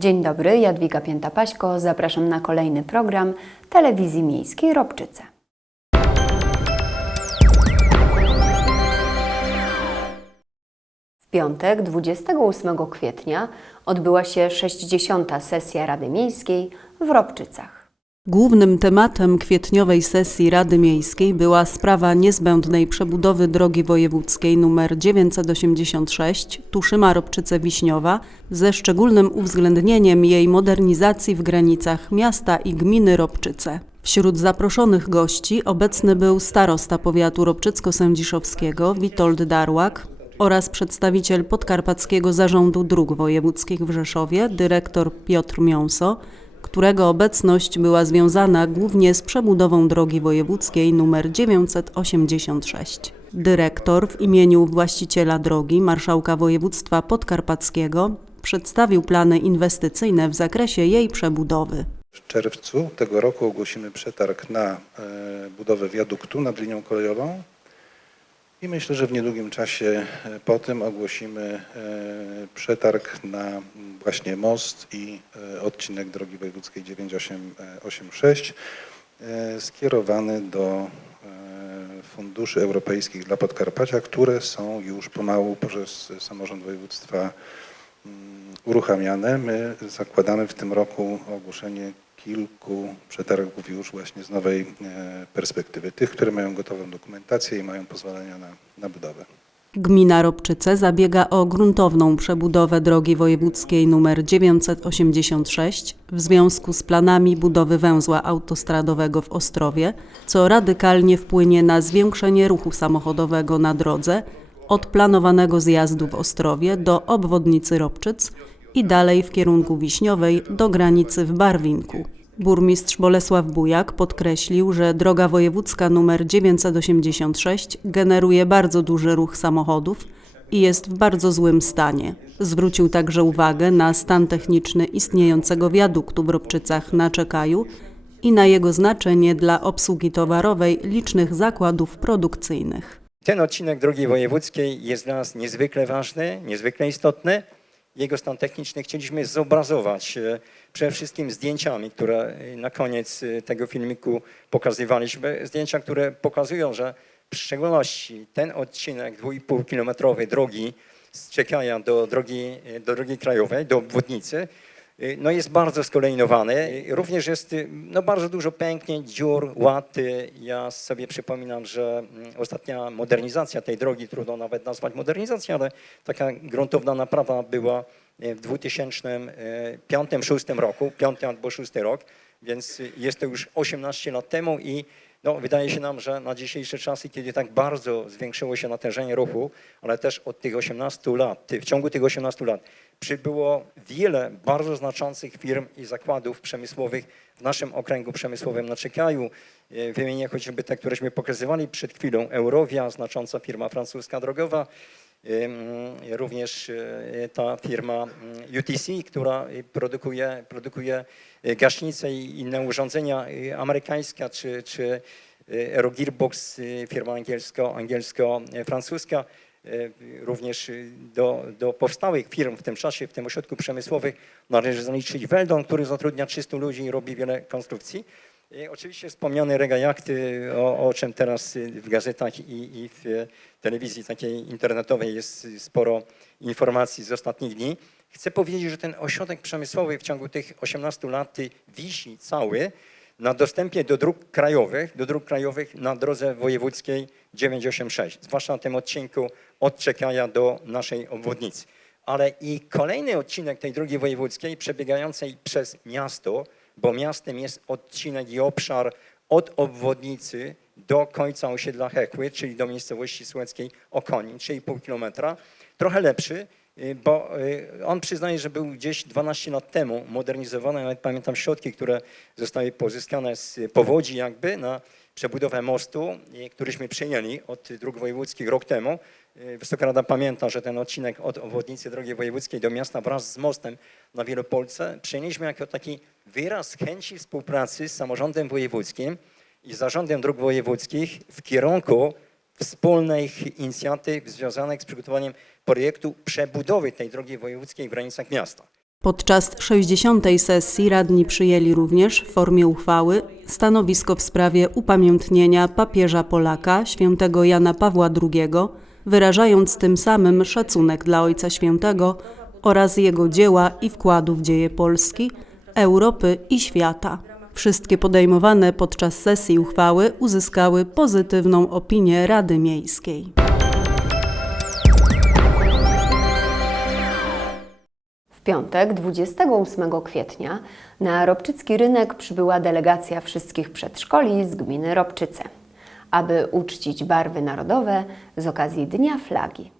Dzień dobry, Jadwiga Pięta-Paśko. Zapraszam na kolejny program Telewizji Miejskiej Robczyce. W piątek, 28 kwietnia, odbyła się 60. sesja Rady Miejskiej w Robczycach. Głównym tematem kwietniowej sesji Rady Miejskiej była sprawa niezbędnej przebudowy drogi wojewódzkiej nr 986 Tuszyma-Robczyce-Wiśniowa ze szczególnym uwzględnieniem jej modernizacji w granicach miasta i gminy Robczyce. Wśród zaproszonych gości obecny był starosta powiatu robczycko-sędziszowskiego Witold Darłak oraz przedstawiciel Podkarpackiego Zarządu Dróg Wojewódzkich w Rzeszowie, dyrektor Piotr Miąso, którego obecność była związana głównie z przebudową drogi wojewódzkiej nr 986. Dyrektor w imieniu właściciela drogi, marszałka województwa podkarpackiego, przedstawił plany inwestycyjne w zakresie jej przebudowy. W czerwcu tego roku ogłosimy przetarg na e, budowę wiaduktu nad linią kolejową i myślę, że w niedługim czasie e, po tym ogłosimy e, przetarg na właśnie most i e, odcinek drogi wojewódzkiej 9886 e, skierowany do funduszy europejskich dla Podkarpacia, które są już pomału przez samorząd województwa mm, uruchamiane. My zakładamy w tym roku ogłoszenie kilku przetargów już właśnie z nowej e, perspektywy. Tych, które mają gotową dokumentację i mają pozwolenia na, na budowę. Gmina Robczyce zabiega o gruntowną przebudowę drogi wojewódzkiej nr 986 w związku z planami budowy węzła autostradowego w Ostrowie, co radykalnie wpłynie na zwiększenie ruchu samochodowego na drodze od planowanego zjazdu w Ostrowie do obwodnicy Robczyc i dalej w kierunku Wiśniowej do granicy w Barwinku. Burmistrz Bolesław Bujak podkreślił, że droga wojewódzka nr 986 generuje bardzo duży ruch samochodów i jest w bardzo złym stanie. Zwrócił także uwagę na stan techniczny istniejącego wiaduktu w Robczycach na Czekaju i na jego znaczenie dla obsługi towarowej licznych zakładów produkcyjnych. Ten odcinek drogi wojewódzkiej jest dla nas niezwykle ważny, niezwykle istotny. Jego stan techniczny chcieliśmy zobrazować e, przede wszystkim zdjęciami, które e, na koniec e, tego filmiku pokazywaliśmy. Zdjęcia, które pokazują, że w szczególności ten odcinek 2,5 kilometrowej drogi z Czekaja do drogi, do drogi krajowej, do obwodnicy, no jest bardzo skolejnowany. Y, Również jest y, no bardzo dużo pęknięć, dziur, łat. Y, Ja sobie przypominam, że mm, ostatnia modernizacja tej drogi, trudno nawet nazwać modernizacją, ale taka gruntowna naprawa była y, w 2005-2006 roku, 5 albo 6 rok, więc y, jest to już 18 lat temu i no, wydaje się nam, że na dzisiejsze czasy, kiedy tak bardzo zwiększyło się natężenie ruchu, ale też od tych 18 lat, w ciągu tych 18 lat przybyło wiele bardzo znaczących firm i zakładów przemysłowych w naszym okręgu przemysłowym na. E, Wymienię chociażby te, któreśmy pokazywali przed chwilą. Eurowia, znacząca firma francuska drogowa, Również e, ta firma mm, UTC, która produkuje, produkuje e, gaśnice i inne urządzenia, amerykańska czy, czy Aerogearbox, firma angielsko, angielsko-francuska. E, Również e, do, do powstałych firm w tym czasie, w tym ośrodku przemysłowych należy zaliczyć Weldon, który zatrudnia 300 ludzi i robi wiele konstrukcji. I oczywiście wspomniany Rega Jachty, o, o czym teraz y, w gazetach i, i w y, telewizji takiej internetowej jest y, sporo informacji z ostatnich dni. Chcę powiedzieć, że ten ośrodek przemysłowy w ciągu tych 18 lat y, wisi cały na dostępie do dróg krajowych, do dróg krajowych na drodze wojewódzkiej 986, zwłaszcza na tym odcinku od Czekaja do naszej obwodnicy. Ale i kolejny odcinek tej drogi wojewódzkiej przebiegającej przez miasto, bo miastem jest odcinek i obszar od obwodnicy do końca osiedla Hekły, czyli do miejscowości Słeckiej Okonin, 3,5 kilometra. Trochę lepszy, bo y, on przyznaje, że był gdzieś 12 lat temu modernizowany, nawet pamiętam środki, które zostały pozyskane z powodzi jakby na przebudowę mostu, y, któryśmy przyjęli od dróg wojewódzkich rok temu. Y, Wysoka Rada pamięta, że ten odcinek od obwodnicy drogi wojewódzkiej do miasta wraz z mostem na Wielopolce przyjęliśmy jako taki wyraz chęci współpracy z samorządem wojewódzkim i zarządem dróg wojewódzkich w kierunku wspólnych inicjatyw związanych z przygotowaniem projektu przebudowy tej drogi wojewódzkiej w granicach miasta. Podczas 60. sesji radni przyjęli również w formie uchwały stanowisko w sprawie upamiętnienia papieża Polaka świętego Jana Pawła II, wyrażając tym samym szacunek dla Ojca Świętego oraz jego dzieła i wkładu w dzieje Polski, Europy i świata. Wszystkie podejmowane podczas sesji uchwały uzyskały pozytywną opinię Rady Miejskiej. W piątek, 28 kwietnia, na Robczycki Rynek przybyła delegacja wszystkich przedszkoli z gminy Robczyce, aby uczcić barwy narodowe z okazji Dnia Flagi.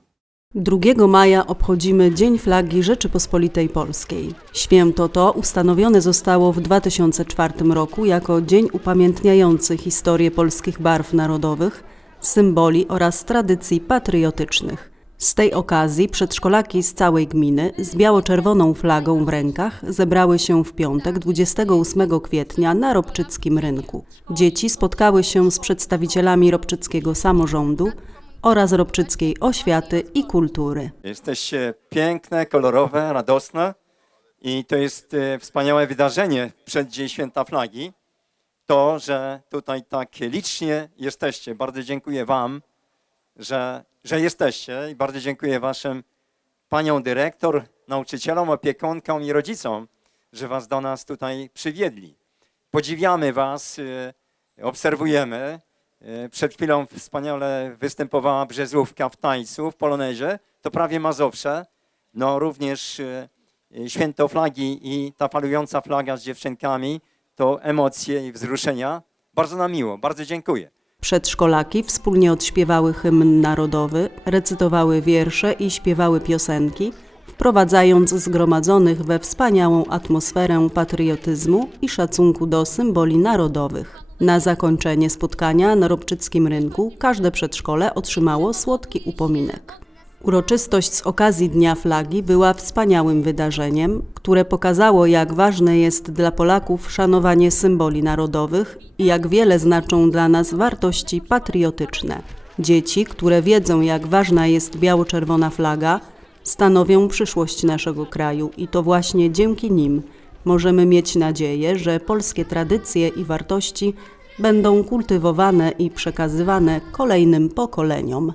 2 maja obchodzimy Dzień Flagi Rzeczypospolitej Polskiej. Święto to ustanowione zostało w 2004 roku jako dzień upamiętniający historię polskich barw narodowych, symboli oraz tradycji patriotycznych. Z tej okazji przedszkolaki z całej gminy z biało-czerwoną flagą w rękach zebrały się w piątek 28 kwietnia na Robczyckim Rynku. Dzieci spotkały się z przedstawicielami Robczyckiego Samorządu oraz Robczyckiej Oświaty i Kultury. Jesteście piękne, kolorowe, radosne i to jest e, wspaniałe wydarzenie w przeddzień Święta Flagi. To, że tutaj tak licznie jesteście. Bardzo dziękuję Wam, że, że jesteście i bardzo dziękuję Waszym paniom dyrektor, nauczycielom, opiekunkom i rodzicom, że Was do nas tutaj przywiedli. Podziwiamy Was, e, obserwujemy. E, Przed chwilą wspaniale występowała Brzezówka w tańcu, w polonezie. To prawie Mazowsze. No również e, e, święto flagi i ta falująca flaga z dziewczynkami to emocje i wzruszenia. Bardzo nam miło, bardzo dziękuję. Przedszkolaki wspólnie odśpiewały hymn narodowy, recytowały wiersze i śpiewały piosenki, wprowadzając zgromadzonych we wspaniałą atmosferę patriotyzmu i szacunku do symboli narodowych. Na zakończenie spotkania na Robczyckim Rynku każde przedszkole otrzymało słodki upominek. Uroczystość z okazji Dnia Flagi była wspaniałym wydarzeniem, które pokazało, jak ważne jest dla Polaków szanowanie symboli narodowych i jak wiele znaczą dla nas wartości patriotyczne. Dzieci, które wiedzą, jak ważna jest biało-czerwona flaga, stanowią przyszłość naszego kraju i to właśnie dzięki nim możemy mieć nadzieję, że polskie tradycje i wartości będą kultywowane i przekazywane kolejnym pokoleniom.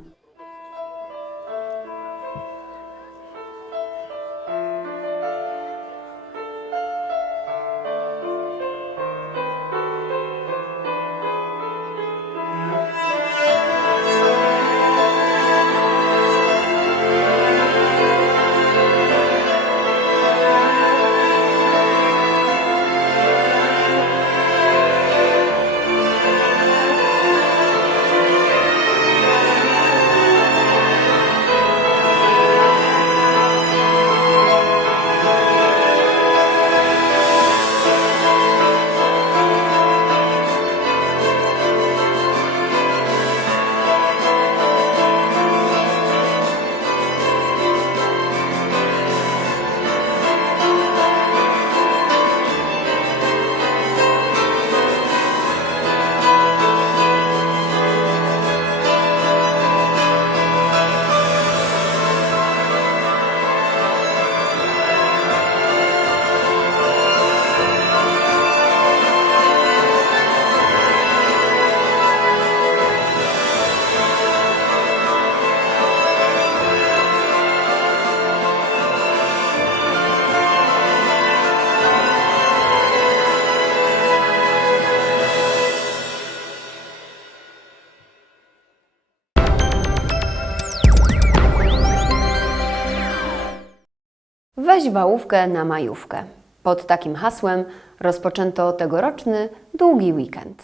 Wałówkę na majówkę. Pod takim hasłem rozpoczęto tegoroczny długi weekend.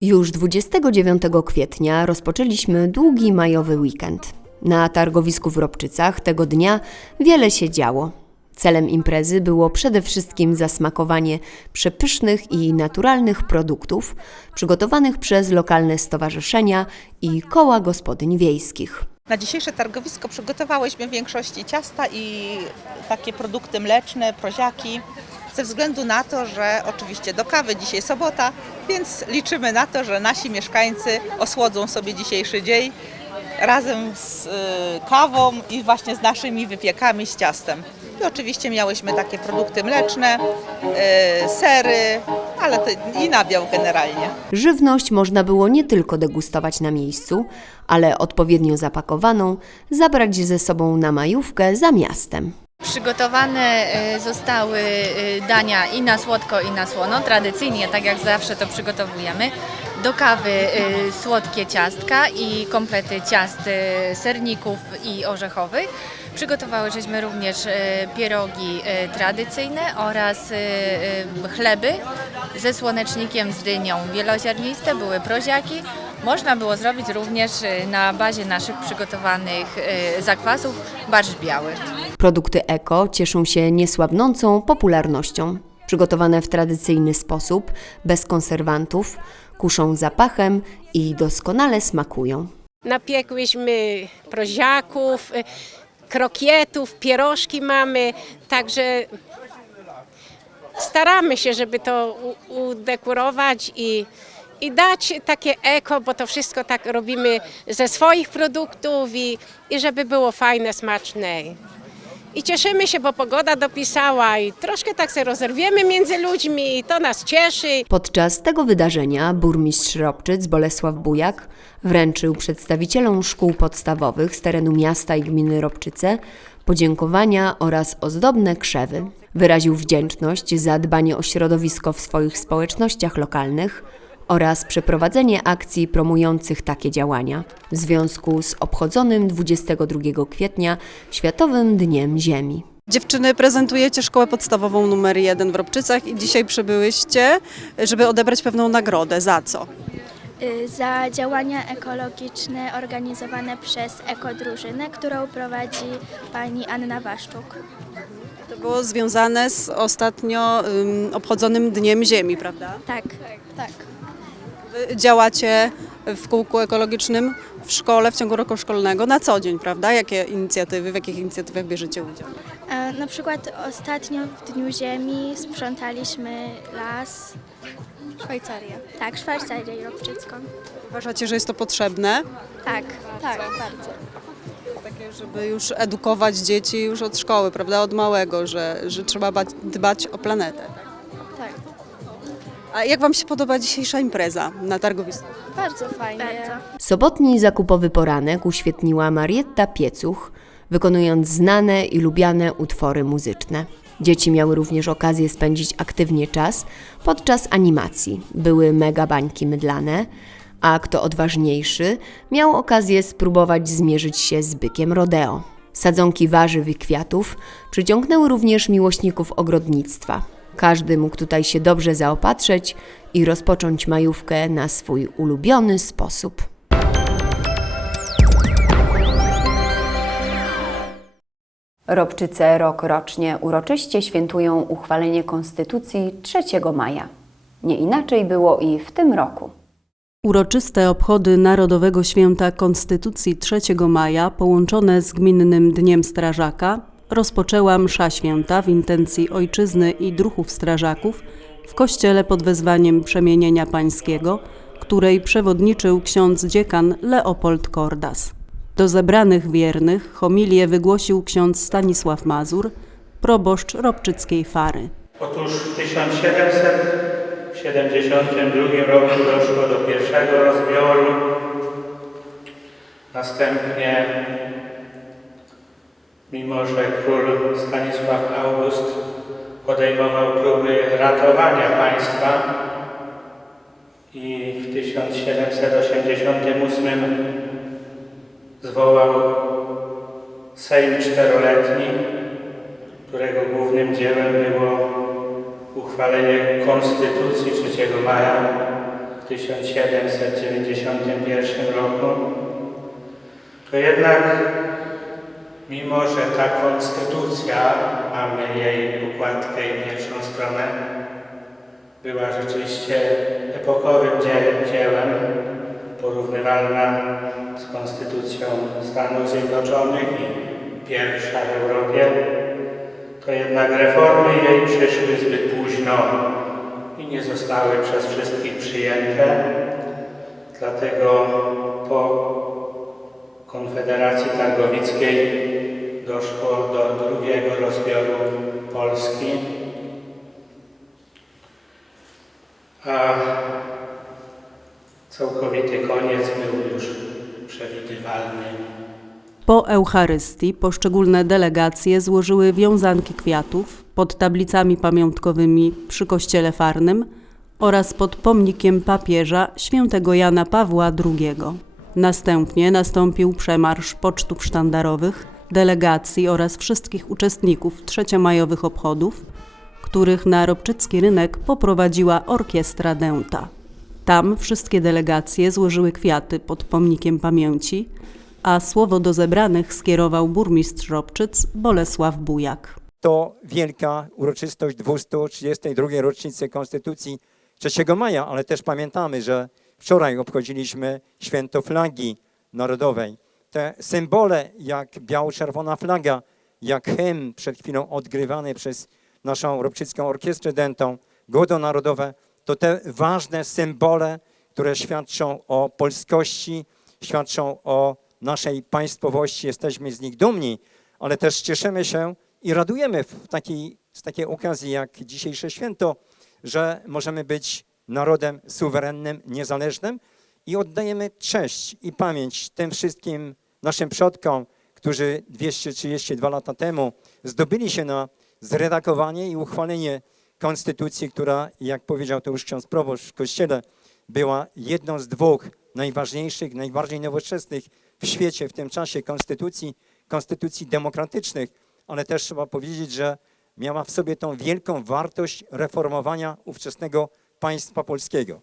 Już 29 kwietnia rozpoczęliśmy długi majowy weekend. Na targowisku w Robczycach tego dnia wiele się działo. Celem imprezy było przede wszystkim zasmakowanie przepysznych i naturalnych produktów przygotowanych przez lokalne stowarzyszenia i koła gospodyń wiejskich. Na dzisiejsze targowisko przygotowałyśmy w większości ciasta i takie produkty mleczne, proziaki, ze względu na to, że oczywiście do kawy dzisiaj sobota, więc liczymy na to, że nasi mieszkańcy osłodzą sobie dzisiejszy dzień razem z y, kawą i właśnie z naszymi wypiekami z ciastem. I oczywiście miałyśmy takie produkty mleczne, e, sery, ale to i nabiał generalnie. Żywność można było nie tylko degustować na miejscu, ale odpowiednio zapakowaną zabrać ze sobą na majówkę za miastem. Przygotowane e, zostały e, dania i na słodko, i na słono, tradycyjnie, tak jak zawsze to przygotowujemy. Do kawy e, słodkie ciastka i komplety ciast e, serników i orzechowych. Przygotowałyśmy również e, pierogi tradycyjne oraz chleby ze słonecznikiem, z dynią wieloziarniste, były proziaki. Można było zrobić również na bazie naszych przygotowanych zakwasów barszcz biały. Produkty eko cieszą się niesłabnącą popularnością. Przygotowane w tradycyjny sposób, bez konserwantów, kuszą zapachem i doskonale smakują. Napiekłyśmy proziaków, y, krokietów, pierożki mamy, także staramy się, żeby to udekorować i, i dać takie eko, bo to wszystko tak robimy ze swoich produktów i, i żeby było fajne, smaczne. I cieszymy się, bo pogoda dopisała i troszkę tak się rozerwiemy między ludźmi i to nas cieszy. Podczas tego wydarzenia burmistrz Ropczyc Bolesław Bujak wręczył przedstawicielom szkół podstawowych z terenu miasta i gminy Ropczyce podziękowania oraz ozdobne krzewy. Wyraził wdzięczność za dbanie o środowisko w swoich społecznościach lokalnych oraz przeprowadzenie akcji promujących takie działania w związku z obchodzonym 22 kwietnia Światowym Dniem Ziemi. Dziewczyny, prezentujecie szkołę podstawową numer 1 w Robczycach i dzisiaj przybyłyście, żeby odebrać pewną nagrodę. Za co? Y, za działania ekologiczne organizowane przez Ekodrużynę, którą prowadzi pani Anna Waszczuk. To było związane z ostatnio ym, obchodzonym Dniem Ziemi, prawda? Tak, tak. Wy działacie w kółku ekologicznym w szkole w ciągu roku szkolnego na co dzień, prawda? Jakie inicjatywy, w jakich inicjatywach bierzecie udział? E, Na przykład ostatnio w Dniu Ziemi sprzątaliśmy las. Szwajcarię. Tak, Szwajcarię Robczycką. Uważacie, że jest to potrzebne? Tak, tak, bardzo. Takie, żeby już edukować dzieci już od szkoły, prawda? Od małego, że, że trzeba bać, dbać o planetę. Tak, A jak Wam się podoba dzisiejsza impreza na targowisku? bardzo fajnie. Bardzo. Sobotni zakupowy poranek uświetniła Marietta Piecuch, wykonując znane i lubiane utwory muzyczne. Dzieci miały również okazję spędzić aktywnie czas podczas animacji. Były mega bańki mydlane, a kto odważniejszy, miał okazję spróbować zmierzyć się z bykiem rodeo. Sadzonki warzyw i kwiatów przyciągnęły również miłośników ogrodnictwa. Każdy mógł tutaj się dobrze zaopatrzyć i rozpocząć majówkę na swój ulubiony sposób. Robczyce rok rocznie uroczyście świętują uchwalenie Konstytucji 3 maja. Nie inaczej było i w tym roku. Uroczyste obchody Narodowego Święta Konstytucji 3 maja, połączone z Gminnym Dniem Strażaka, rozpoczęła msza święta w intencji ojczyzny i druhów strażaków w kościele pod wezwaniem Przemienienia Pańskiego, której przewodniczył ksiądz dziekan Leopold Kordas. Do zebranych wiernych homilię wygłosił ksiądz Stanisław Mazur, proboszcz Robczyckiej Fary. Otóż w 1772 roku doszło do pierwszego rozbioru. Następnie, mimo że król Stanisław August podejmował próby ratowania państwa i w 1788 zwołał Sejm Czteroletni, którego głównym dziełem było uchwalenie Konstytucji 3 maja w 1791 roku, to jednak mimo, że ta konstytucja, mamy jej układkę i pierwszą stronę, była rzeczywiście epokowym dzie- dziełem, porównywalna z konstytucją Stanów Zjednoczonych i pierwsza w Europie, to jednak reformy jej przyszły zbyt późno i nie zostały przez wszystkich przyjęte. Dlatego po Konfederacji Targowickiej doszło do drugiego rozbioru Polski. A całkowity koniec był już przewidywalny. Po Eucharystii poszczególne delegacje złożyły wiązanki kwiatów pod tablicami pamiątkowymi przy kościele farnym oraz pod pomnikiem papieża świętego Jana Pawła II. Następnie nastąpił przemarsz pocztów sztandarowych, delegacji oraz wszystkich uczestników trzeciomajowych obchodów, których na Robczycki rynek poprowadziła orkiestra Dęta. Tam wszystkie delegacje złożyły kwiaty pod pomnikiem pamięci, a słowo do zebranych skierował burmistrz Robczyc Bolesław Bujak. To wielka uroczystość 232 rocznicy Konstytucji 3 maja, ale też pamiętamy, że wczoraj obchodziliśmy święto flagi narodowej. Te symbole jak biało-czerwona flaga, jak hymn przed chwilą odgrywany przez naszą Robczycką Orkiestrę Dętą, Godo Narodowe, to te ważne symbole, które świadczą o polskości, świadczą o naszej państwowości. Jesteśmy z nich dumni, ale też cieszymy się i radujemy w takiej, z takiej okazji jak dzisiejsze święto, że możemy być narodem suwerennym, niezależnym i oddajemy cześć i pamięć tym wszystkim naszym przodkom, którzy 232 lata temu zdobyli się na zredagowanie i uchwalenie konstytucji, która, jak powiedział to już ksiądz proboszcz w kościele, była jedną z dwóch najważniejszych, najbardziej nowoczesnych w świecie w tym czasie konstytucji, konstytucji demokratycznych, ale też trzeba powiedzieć, że miała w sobie tą wielką wartość reformowania ówczesnego państwa polskiego.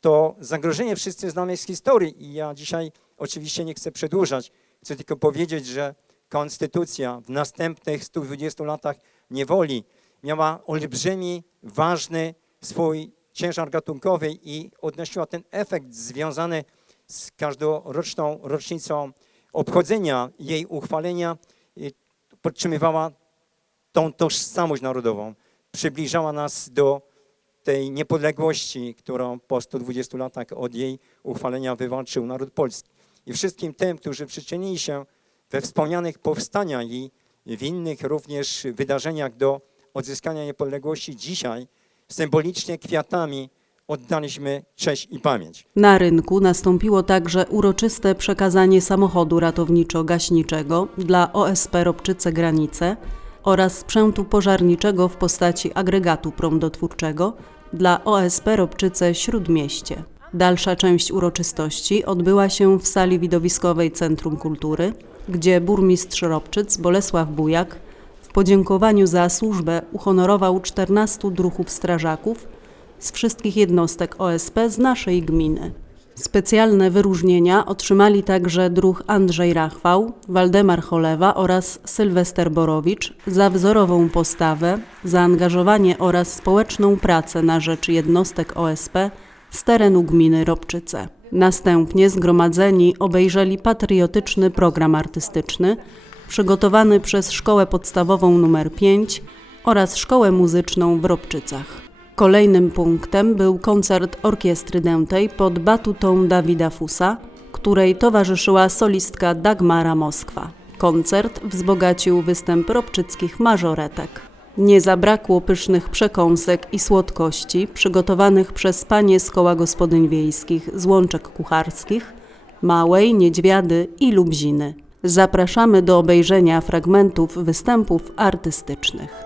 To zagrożenie wszyscy znamy z historii i ja dzisiaj oczywiście nie chcę przedłużać, chcę tylko powiedzieć, że konstytucja w następnych 120 latach niewoli miała olbrzymi, ważny swój ciężar gatunkowy i odnosiła ten efekt związany z każdoroczną rocznicą obchodzenia jej uchwalenia, podtrzymywała tą tożsamość narodową, przybliżała nas do tej niepodległości, którą po 120 latach od jej uchwalenia wywalczył naród polski. I wszystkim tym, którzy przyczynili się we wspomnianych powstaniach i w innych również wydarzeniach do odzyskania niepodległości dzisiaj symbolicznie kwiatami oddaliśmy cześć i pamięć. Na rynku nastąpiło także uroczyste przekazanie samochodu ratowniczo-gaśniczego dla OSP Robczyce Granice oraz sprzętu pożarniczego w postaci agregatu prądotwórczego dla OSP Robczyce Śródmieście. Dalsza część uroczystości odbyła się w sali widowiskowej Centrum Kultury, gdzie burmistrz Robczyc Bolesław Bujak w podziękowaniu za służbę uhonorował 14 druhów strażaków z wszystkich jednostek OSP z naszej gminy. Specjalne wyróżnienia otrzymali także druh Andrzej Rachwał, Waldemar Cholewa oraz Sylwester Borowicz za wzorową postawę, zaangażowanie oraz społeczną pracę na rzecz jednostek OSP z terenu gminy Robczyce. Następnie zgromadzeni obejrzeli patriotyczny program artystyczny przygotowany przez Szkołę Podstawową nr 5 oraz Szkołę Muzyczną w Robczycach. Kolejnym punktem był koncert orkiestry dętej pod batutą Dawida Fusa, której towarzyszyła solistka Dagmara Moskwa. Koncert wzbogacił występ robczyckich mażoretek. Nie zabrakło pysznych przekąsek i słodkości przygotowanych przez panie z koła gospodyń wiejskich z łączek kucharskich, Małej, Niedźwiady i Lubziny. Zapraszamy do obejrzenia fragmentów występów artystycznych.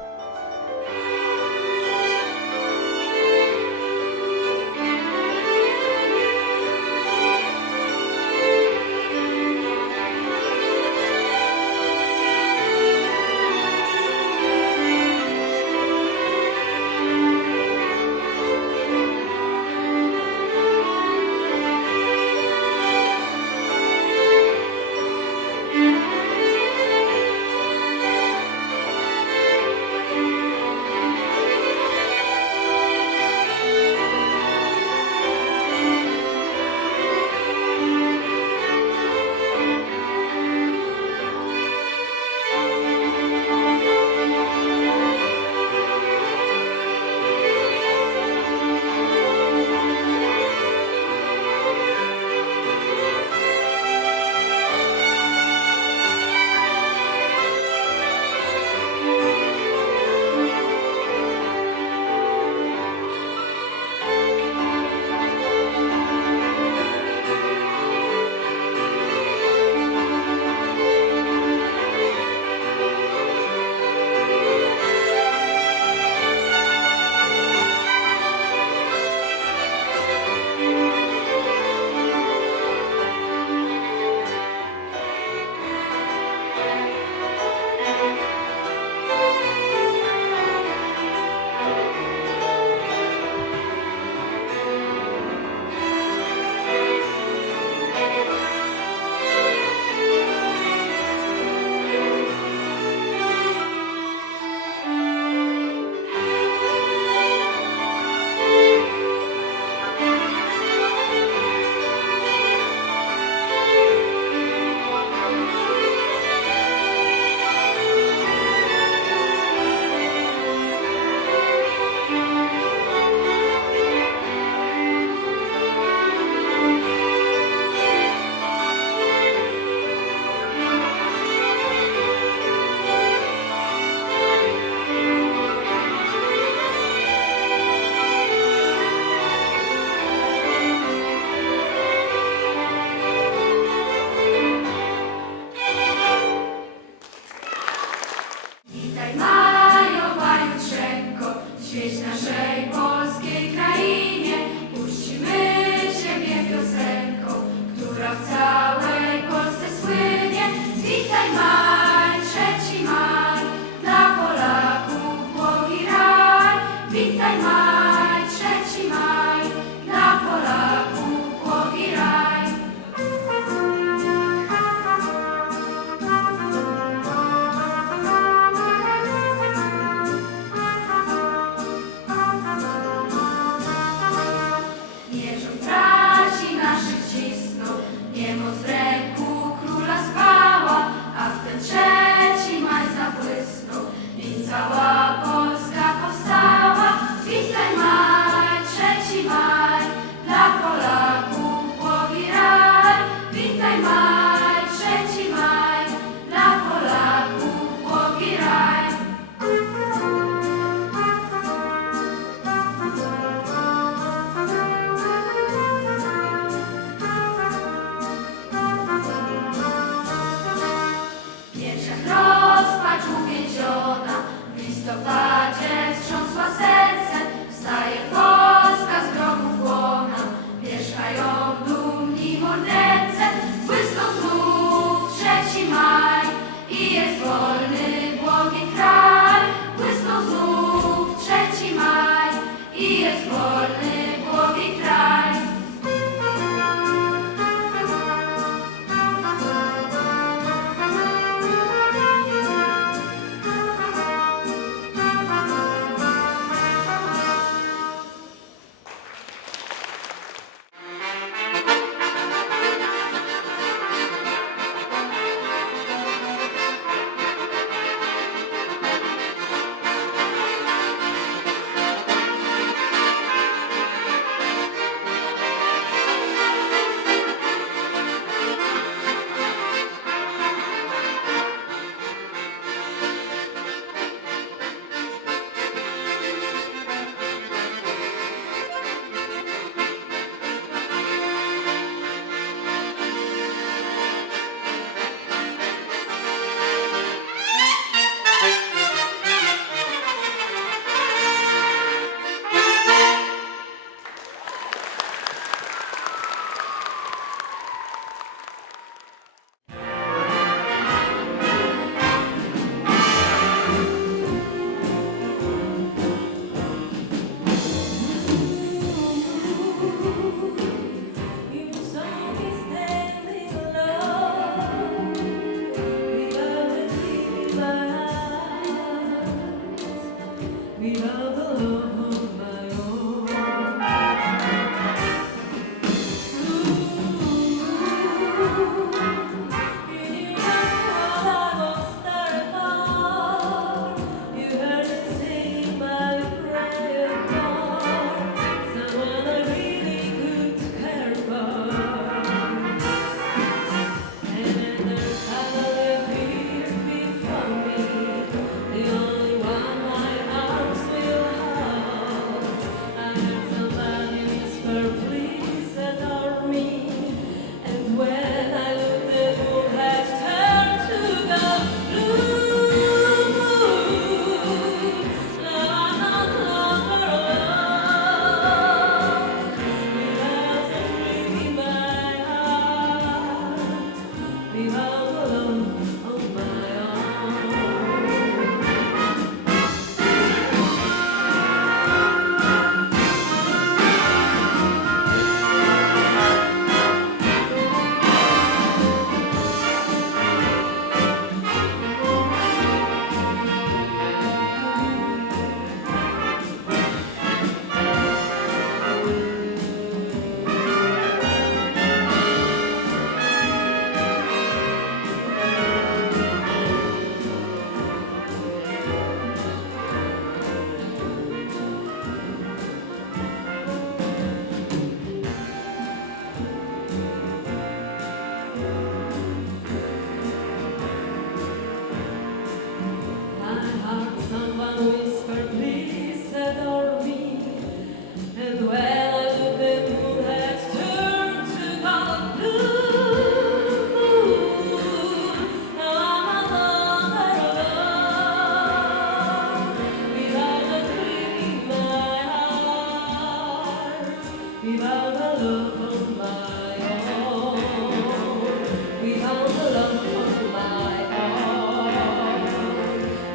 Yes.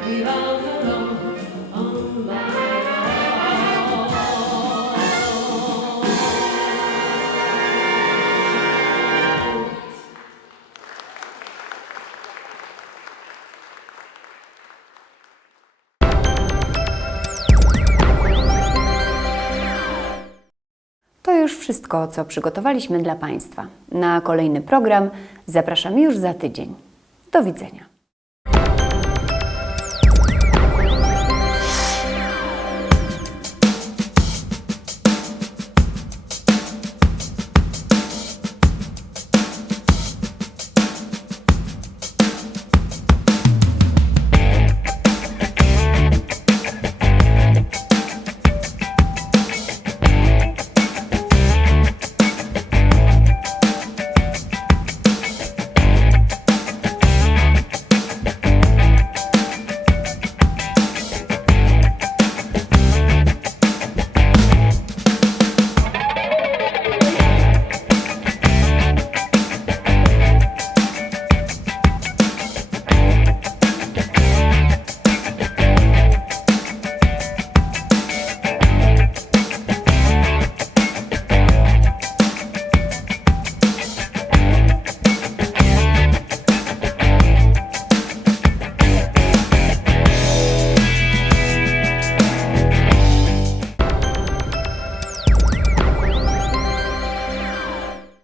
We all love. Wszystko, co przygotowaliśmy dla Państwa. Na kolejny program zapraszam już za tydzień. Do widzenia.